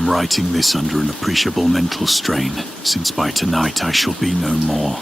am writing this under an appreciable mental strain, since by tonight I shall be no more.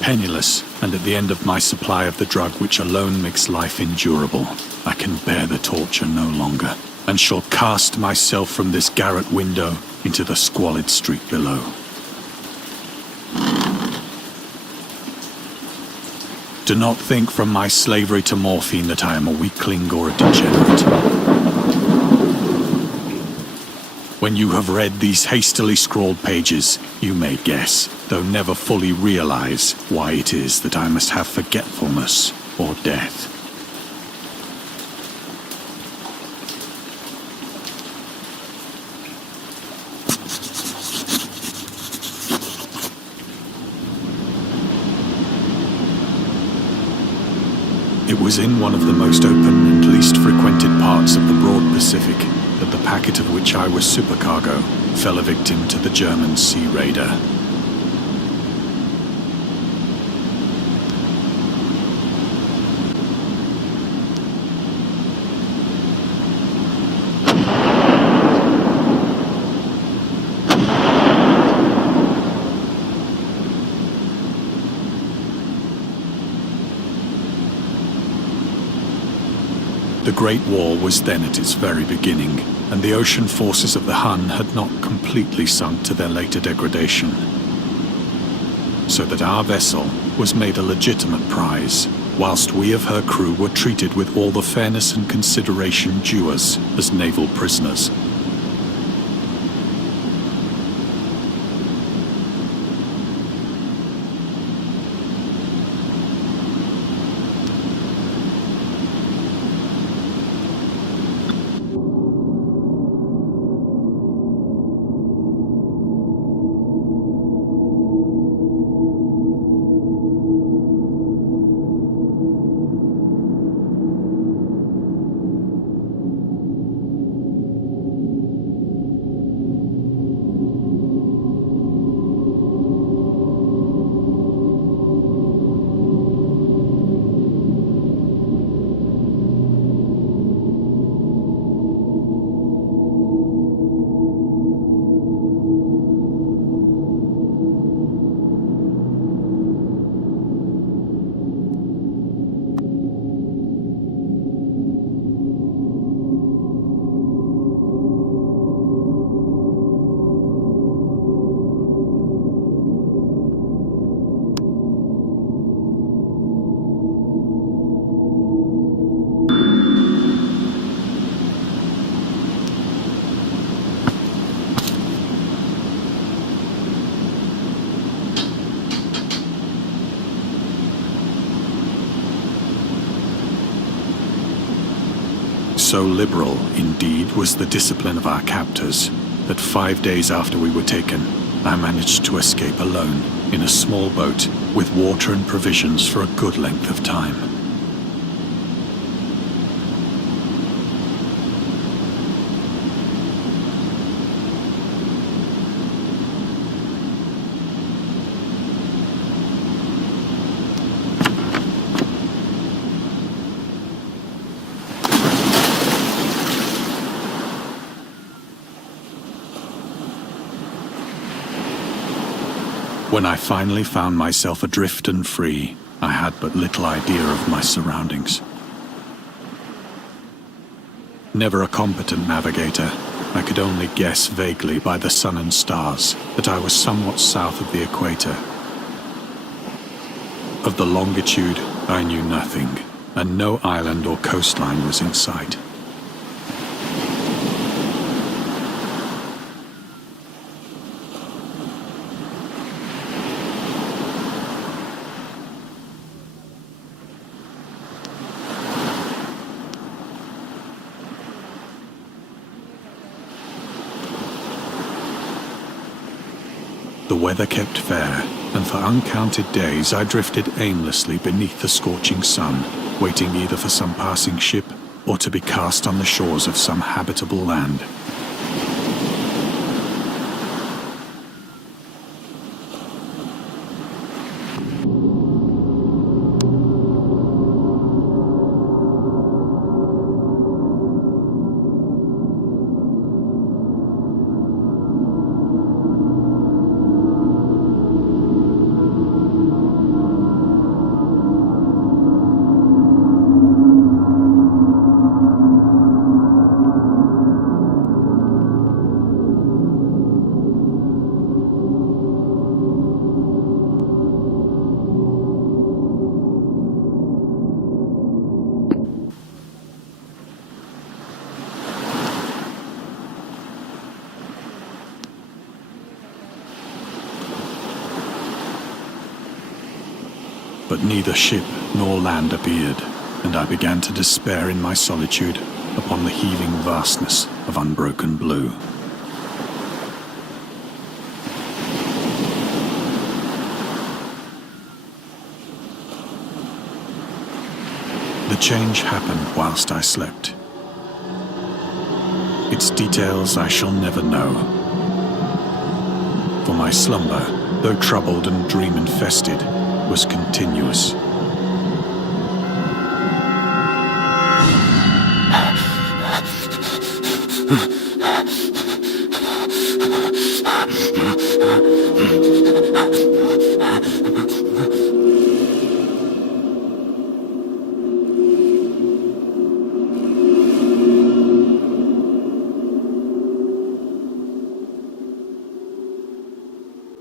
Penniless, and at the end of my supply of the drug which alone makes life endurable, I can bear the torture no longer, and shall cast myself from this garret window into the squalid street below. Do not think from my slavery to morphine that I am a weakling or a degenerate. When you have read these hastily scrawled pages, you may guess, though never fully realize, why it is that I must have forgetfulness or death. It was in one of the most open and least frequented parts of the broad Pacific that the packet of which I was supercargo fell a victim to the German sea raider. The Great War was then at its very beginning, and the ocean forces of the Hun had not completely sunk to their later degradation. So that our vessel was made a legitimate prize, whilst we of her crew were treated with all the fairness and consideration due us as naval prisoners. So liberal, indeed, was the discipline of our captors, that 5 days after we were taken, I managed to escape alone, in a small boat, with water and provisions for a good length of time. When I finally found myself adrift and free, I had but little idea of my surroundings. Never a competent navigator, I could only guess vaguely by the sun and stars that I was somewhat south of the equator. Of the longitude, I knew nothing, and no island or coastline was in sight. The weather kept fair, and for uncounted days I drifted aimlessly beneath the scorching sun, waiting either for some passing ship or to be cast on the shores of some habitable land. But neither ship nor land appeared, and I began to despair in my solitude upon the heaving vastness of unbroken blue. The change happened whilst I slept. Its details I shall never know. For my slumber, though troubled and dream-infested, was continuous.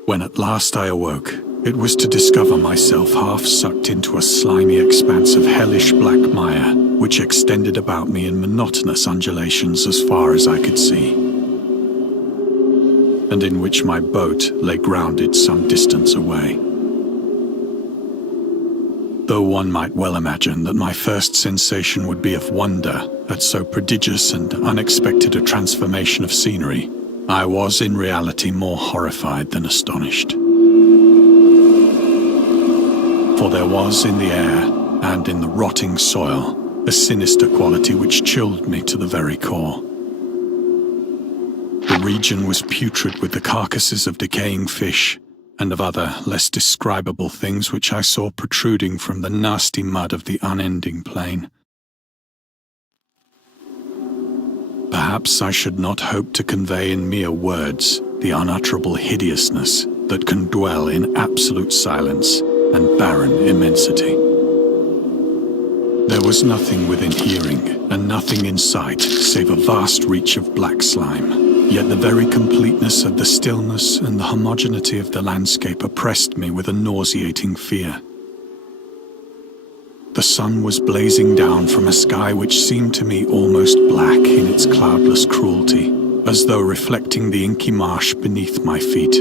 When at last I awoke, it was to discover myself half sucked into a slimy expanse of hellish black mire, which extended about me in monotonous undulations as far as I could see, and in which my boat lay grounded some distance away. Though one might well imagine that my first sensation would be of wonder at so prodigious and unexpected a transformation of scenery, I was in reality more horrified than astonished. For there was in the air, and in the rotting soil, a sinister quality which chilled me to the very core. The region was putrid with the carcasses of decaying fish, and of other, less describable things which I saw protruding from the nasty mud of the unending plain. Perhaps I should not hope to convey in mere words the unutterable hideousness that can dwell in absolute silence and barren immensity. There was nothing within hearing, and nothing in sight, save a vast reach of black slime. Yet the very completeness of the stillness and the homogeneity of the landscape oppressed me with a nauseating fear. The sun was blazing down from a sky which seemed to me almost black in its cloudless cruelty, as though reflecting the inky marsh beneath my feet.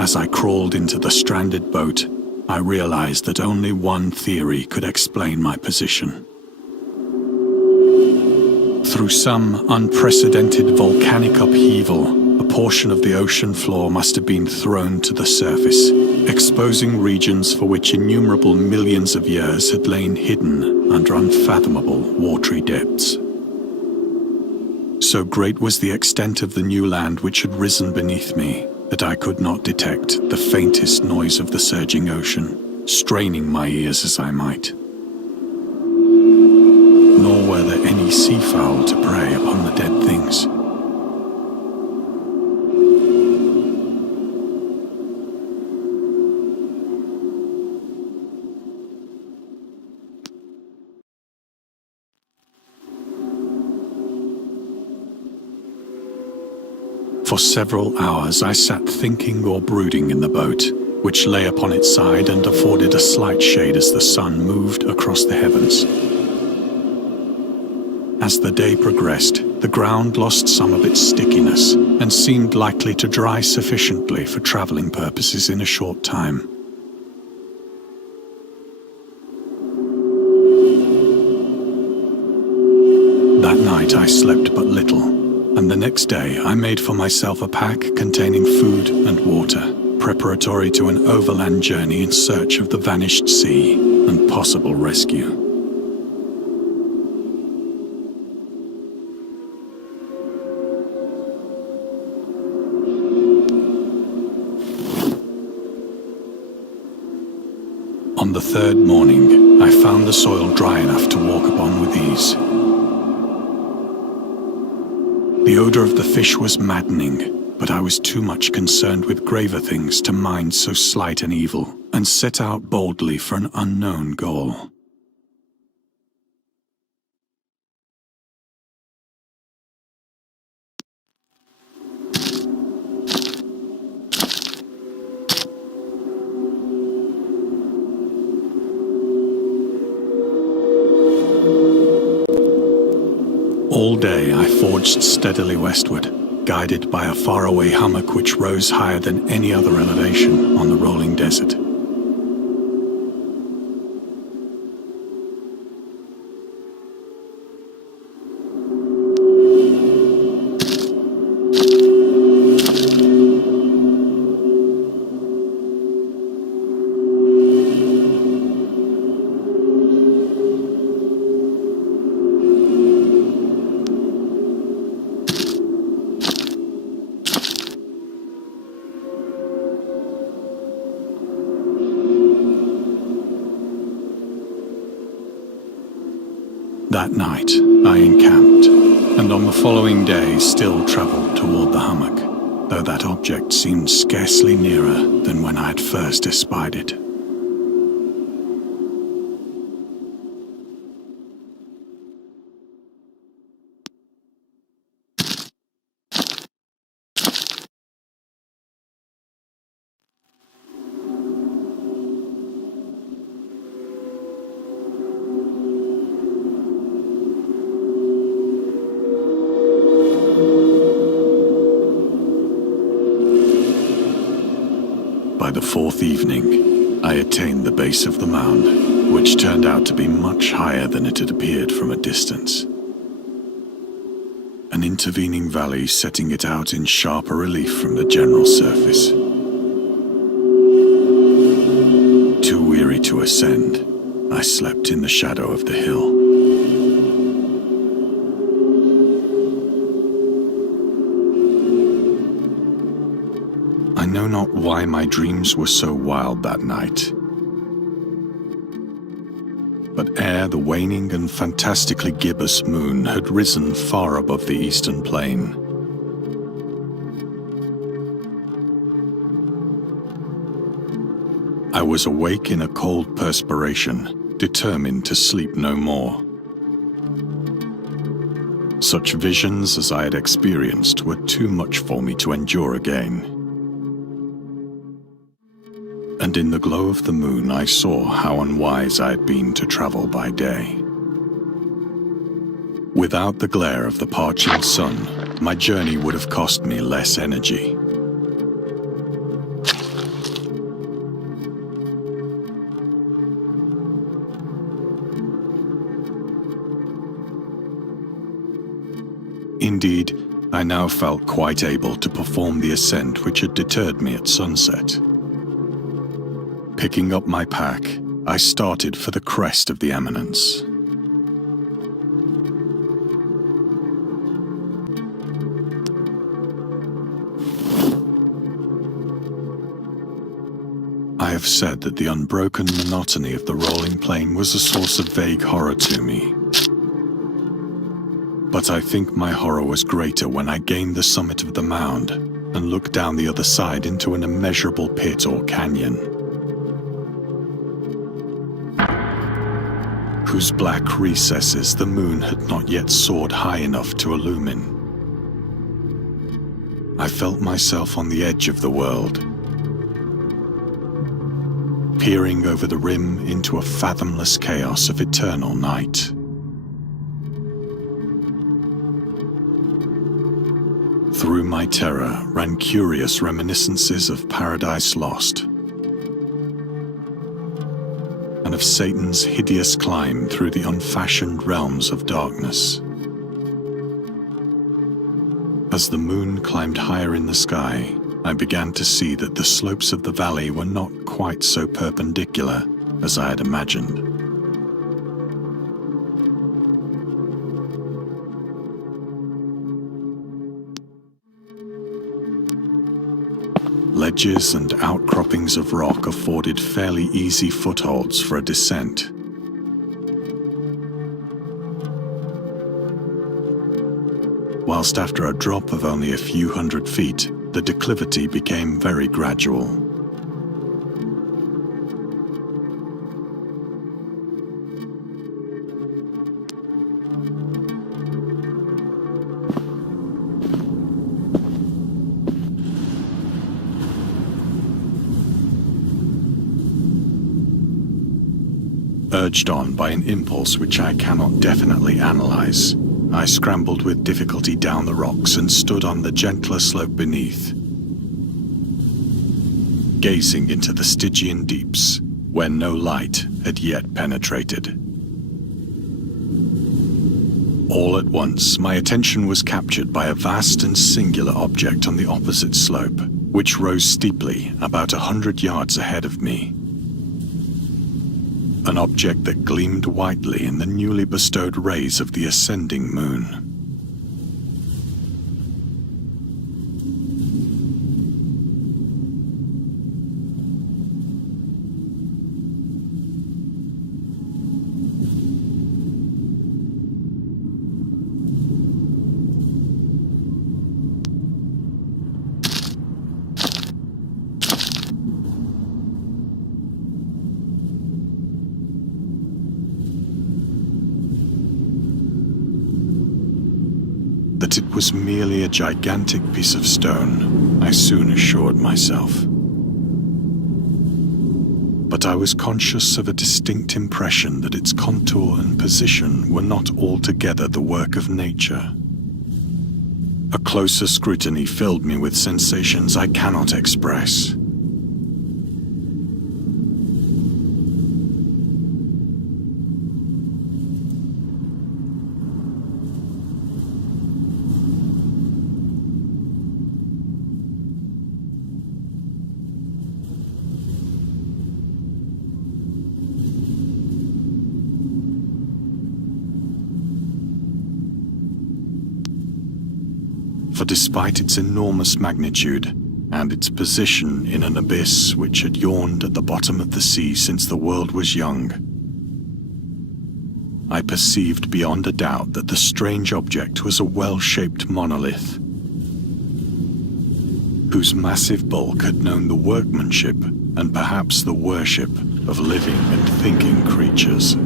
As I crawled into the stranded boat, I realized that only one theory could explain my position. Through some unprecedented volcanic upheaval, a portion of the ocean floor must have been thrown to the surface, exposing regions for which innumerable millions of years had lain hidden under unfathomable watery depths. So great was the extent of the new land which had risen beneath me, that I could not detect the faintest noise of the surging ocean, straining my ears as I might. Nor were there any seafowl to prey upon the dead things. For several hours I sat thinking or brooding in the boat, which lay upon its side and afforded a slight shade as the sun moved across the heavens. As the day progressed, the ground lost some of its stickiness and seemed likely to dry sufficiently for traveling purposes in a short time. That night I slept but little, and the next day I made for myself a pack containing food and water, preparatory to an overland journey in search of the vanished sea and possible rescue. On the third morning, I found the soil dry enough to walk upon with ease. The odor of the fish was maddening, but I was too much concerned with graver things to mind so slight an evil, and set out boldly for an unknown goal. All day I forged steadily westward, guided by a faraway hummock which rose higher than any other elevation on the rolling desert. That night, I encamped, and on the following day still travelled toward the hummock, though that object seemed scarcely nearer than when I had first espied it. By the fourth evening, I attained the base of the mound, which turned out to be much higher than it had appeared from a distance. An intervening valley setting it out in sharper relief from the general surface. Too weary to ascend, I slept in the shadow of the hill. I know not why my dreams were so wild that night. But ere the waning and fantastically gibbous moon had risen far above the eastern plain, I was awake in a cold perspiration, determined to sleep no more. Such visions as I had experienced were too much for me to endure again. And in the glow of the moon I saw how unwise I had been to travel by day. Without the glare of the parching sun, my journey would have cost me less energy. Indeed, I now felt quite able to perform the ascent which had deterred me at sunset. Picking up my pack, I started for the crest of the eminence. have said that the unbroken monotony of the rolling plain was a source of vague horror to me. But I think my horror was greater when I gained the summit of the mound and looked down the other side into an immeasurable pit or canyon, whose black recesses the moon had not yet soared high enough to illumine. I felt myself on the edge of the world, peering over the rim into a fathomless chaos of eternal night. Through my terror ran curious reminiscences of Paradise Lost, and of Satan's hideous climb through the unfashioned realms of darkness. As the moon climbed higher in the sky, I began to see that the slopes of the valley were not quite so perpendicular as I had imagined. Ledges and outcroppings of rock afforded fairly easy footholds for a descent. Whilst after a drop of only a few hundred feet, the declivity became very gradual. Urged on by an impulse which I cannot definitely analyze, I scrambled with difficulty down the rocks and stood on the gentler slope beneath, gazing into the Stygian deeps, where no light had yet penetrated. All at once, my attention was captured by a vast and singular object on the opposite slope, which rose steeply about 100 yards ahead of me. An object that gleamed whitely in the newly bestowed rays of the ascending moon. That it was merely a gigantic piece of stone, I soon assured myself. But I was conscious of a distinct impression that its contour and position were not altogether the work of nature. A closer scrutiny filled me with sensations I cannot express. For despite its enormous magnitude and its position in an abyss which had yawned at the bottom of the sea since the world was young, I perceived beyond a doubt that the strange object was a well-shaped monolith, whose massive bulk had known the workmanship and perhaps the worship of living and thinking creatures.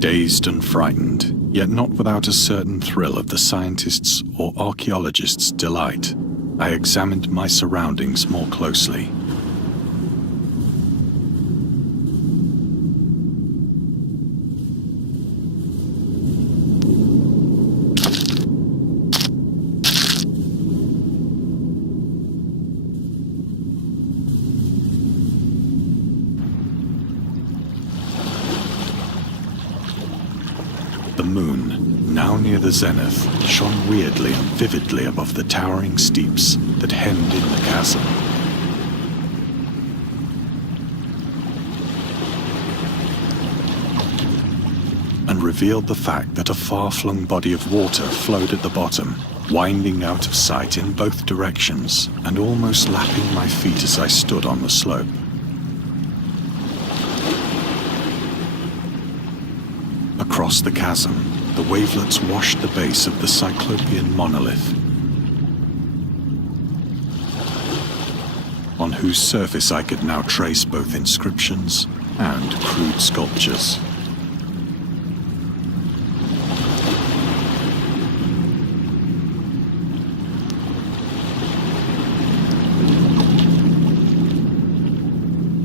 Dazed and frightened, yet not without a certain thrill of the scientist's or archaeologist's delight, I examined my surroundings more closely. The moon, now near the zenith, shone weirdly and vividly above the towering steeps that hemmed in the chasm. And revealed the fact that a far-flung body of water flowed at the bottom, winding out of sight in both directions and almost lapping my feet as I stood on the slope. Across the chasm, the wavelets washed the base of the Cyclopean monolith, on whose surface I could now trace both inscriptions and crude sculptures.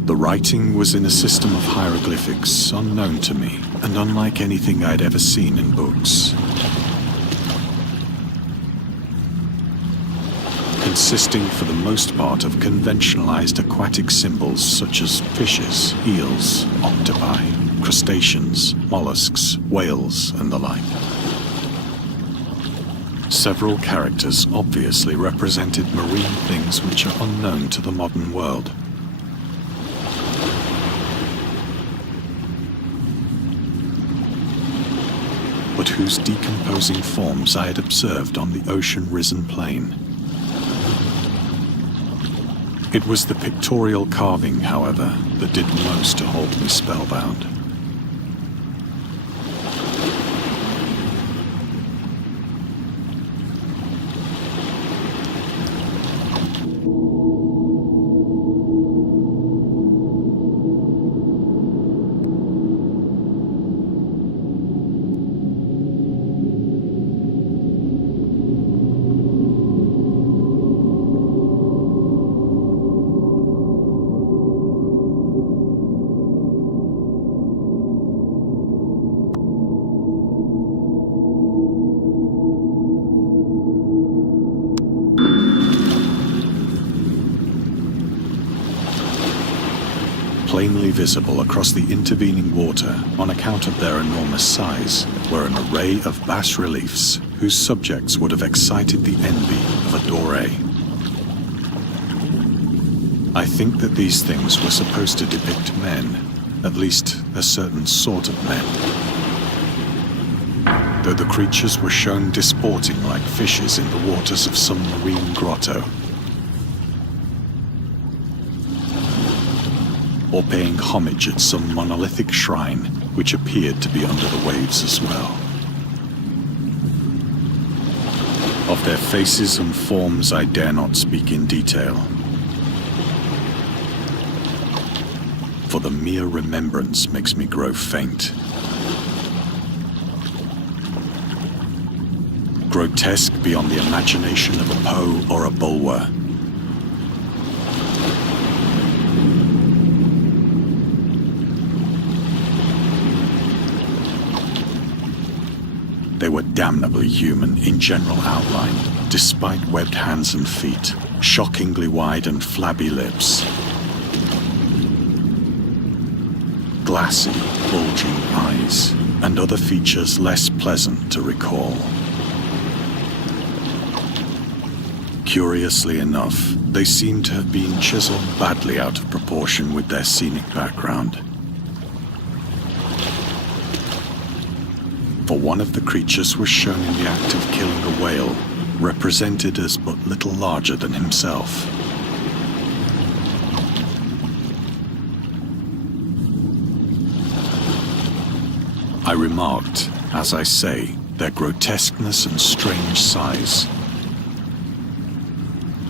The writing was in a system of hieroglyphics unknown to me and unlike anything I'd ever seen in books. Consisting for the most part of conventionalized aquatic symbols such as fishes, eels, octopi, crustaceans, mollusks, whales, and the like. Several characters obviously represented marine things which are unknown to the modern world. But whose decomposing forms I had observed on the ocean-risen plain. It was the pictorial carving, however, that did most to hold me spellbound. Plainly visible across the intervening water on account of their enormous size were an array of bas-reliefs whose subjects would have excited the envy of a Doré. I think that these things were supposed to depict men, at least a certain sort of men, though the creatures were shown disporting like fishes in the waters of some marine grotto, or paying homage at some monolithic shrine which appeared to be under the waves as well. Of their faces and forms I dare not speak in detail, for the mere remembrance makes me grow faint. Grotesque beyond the imagination of a Poe or a Bulwer. They were damnably human in general outline, despite webbed hands and feet, shockingly wide and flabby lips, glassy, bulging eyes, and other features less pleasant to recall. Curiously enough, they seem to have been chiseled badly out of proportion with their scenic background. For one of the creatures was shown in the act of killing a whale, represented as but little larger than himself. I remarked, as I say, their grotesqueness and strange size,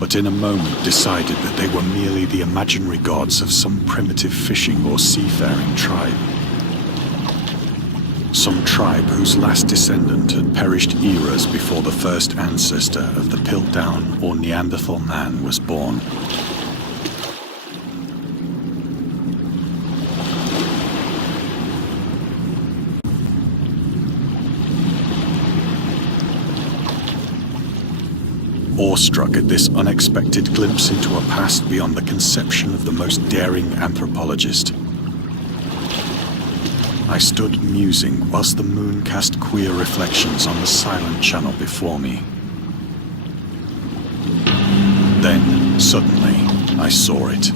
but in a moment decided that they were merely the imaginary gods of some primitive fishing or seafaring tribe. Some tribe whose last descendant had perished eras before the first ancestor of the Piltdown or Neanderthal man was born. Awestruck at this unexpected glimpse into a past beyond the conception of the most daring anthropologist, I stood musing whilst the moon cast queer reflections on the silent channel before me. Then, suddenly, I saw it.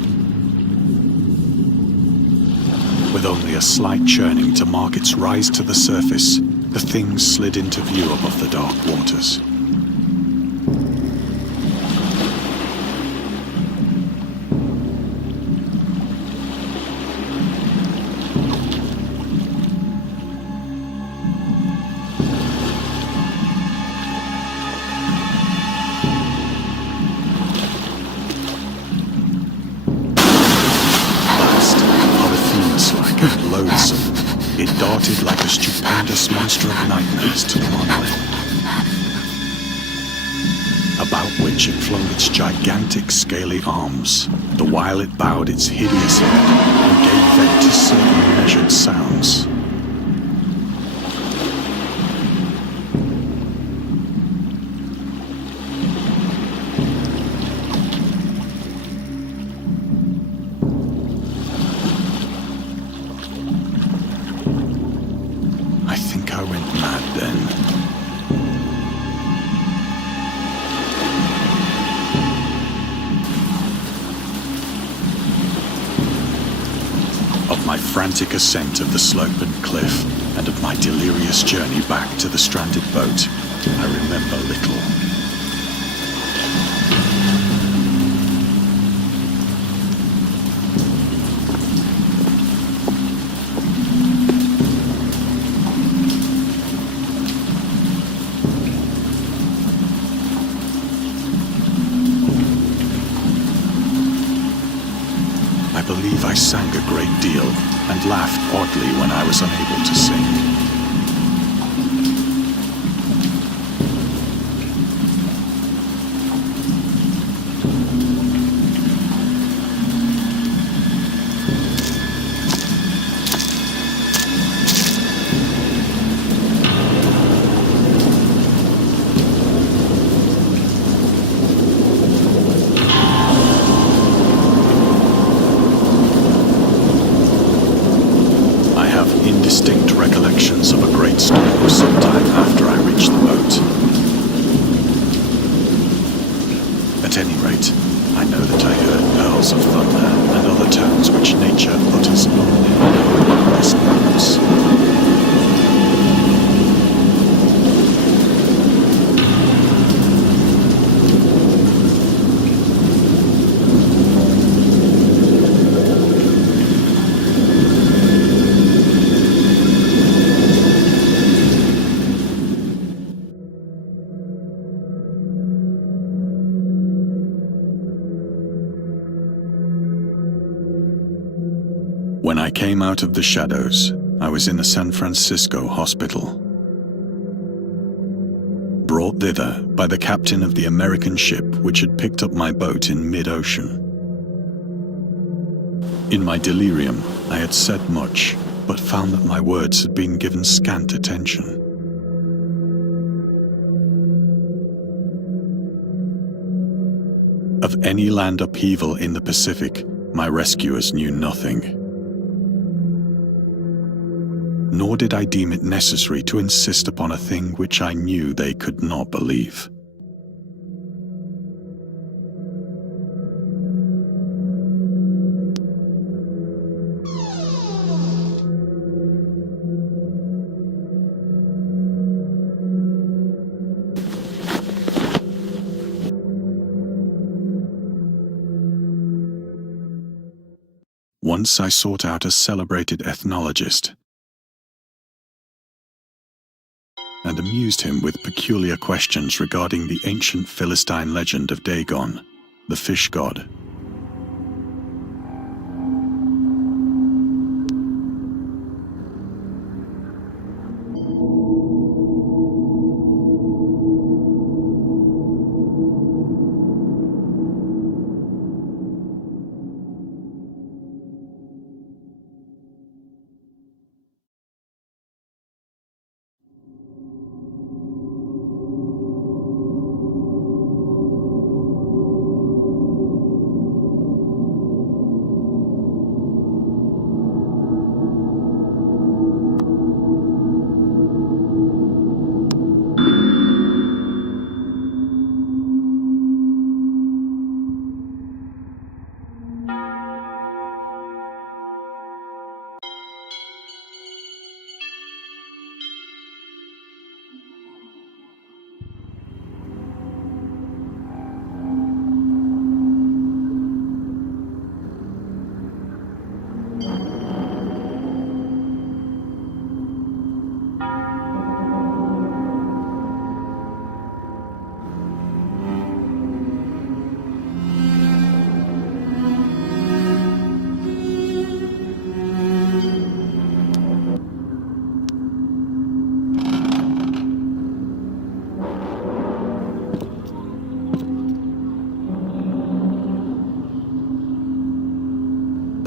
With only a slight churning to mark its rise to the surface, the thing slid into view above the dark waters. Loathsome, it darted like a stupendous monster of nightmares to the monolith, about which it flung its gigantic scaly arms, the while it bowed its hideous head and gave vent to certain measured sounds. I went mad then. Of my frantic ascent of the slope and cliff, and of my delirious journey back to the stranded boat, I remember little. I believe I sang a great deal and laughed oddly when I was unable to sing. Indistinct recollections of a great storm some time after I reached the boat. At any rate, I know that I heard pearls of thunder and other tones which nature utters only in her wildest moments. When I came out of the shadows, I was in a San Francisco hospital. Brought thither by the captain of the American ship which had picked up my boat in mid-ocean. In my delirium, I had said much, but found that my words had been given scant attention. Of any land upheaval in the Pacific, my rescuers knew nothing. Nor did I deem it necessary to insist upon a thing which I knew they could not believe. Once I sought out a celebrated ethnologist and amused him with peculiar questions regarding the ancient Philistine legend of Dagon, the fish god.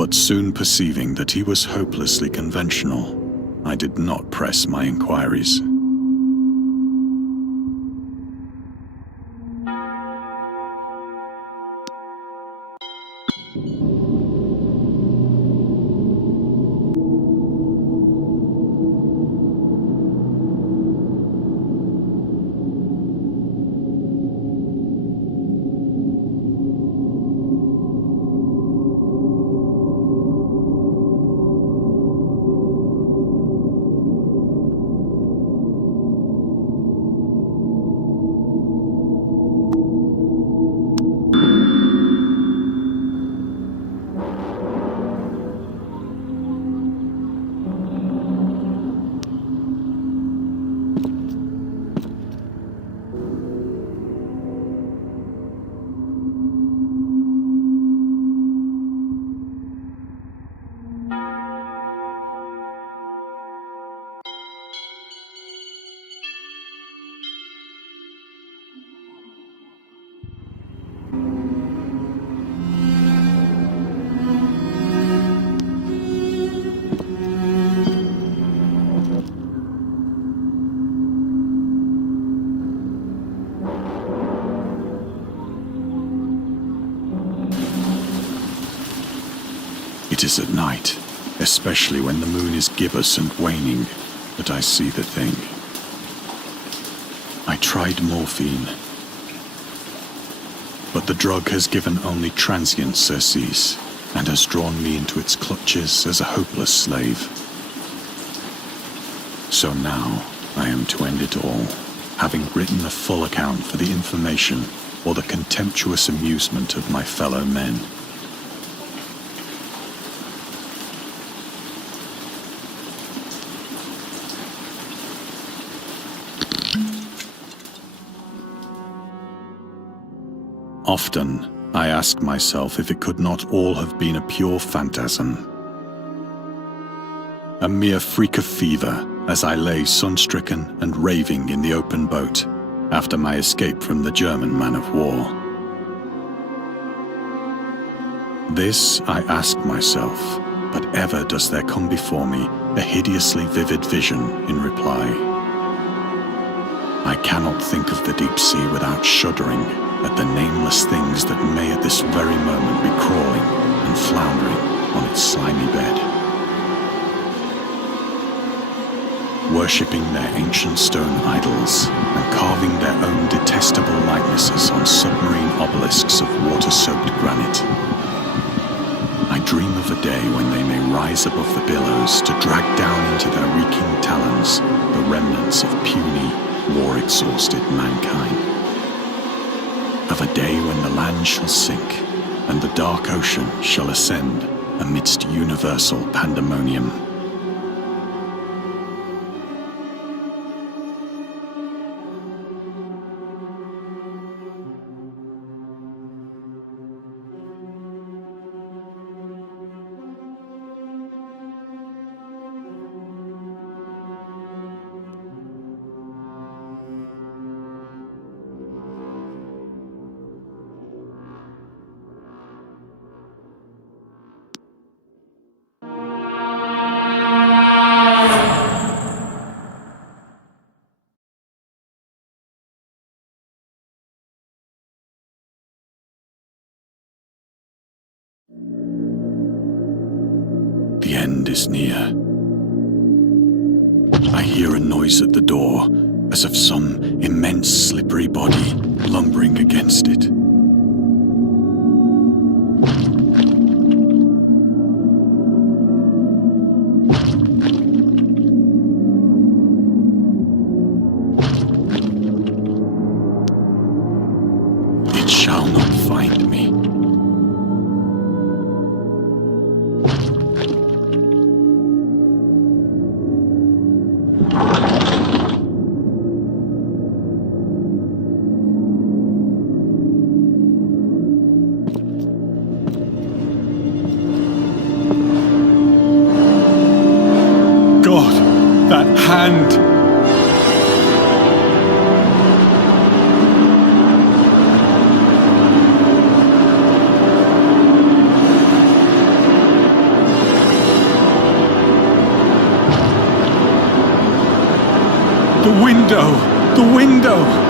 But soon perceiving that he was hopelessly conventional, I did not press my inquiries. It is at night, especially when the moon is gibbous and waning, that I see the thing. I tried morphine, but the drug has given only transient surcease and has drawn me into its clutches as a hopeless slave. So now I am to end it all, having written a full account for the information or the contemptuous amusement of my fellow men. Often, I ask myself if it could not all have been a pure phantasm. A mere freak of fever as I lay sun-stricken and raving in the open boat after my escape from the German man-of-war. This I ask myself, but ever does there come before me a hideously vivid vision in reply. I cannot think of the deep sea without shuddering at the nameless things that may at this very moment be crawling and floundering on its slimy bed, worshipping their ancient stone idols and carving their own detestable likenesses on submarine obelisks of water-soaked granite. I dream of a day when they may rise above the billows to drag down into their reeking talons the remnants of puny, war-exhausted mankind. Of a day when the land shall sink and the dark ocean shall ascend amidst universal pandemonium. The end is near. I hear a noise at the door, as of some immense slippery body lumbering against it. It shall not find me. That hand! window! The window!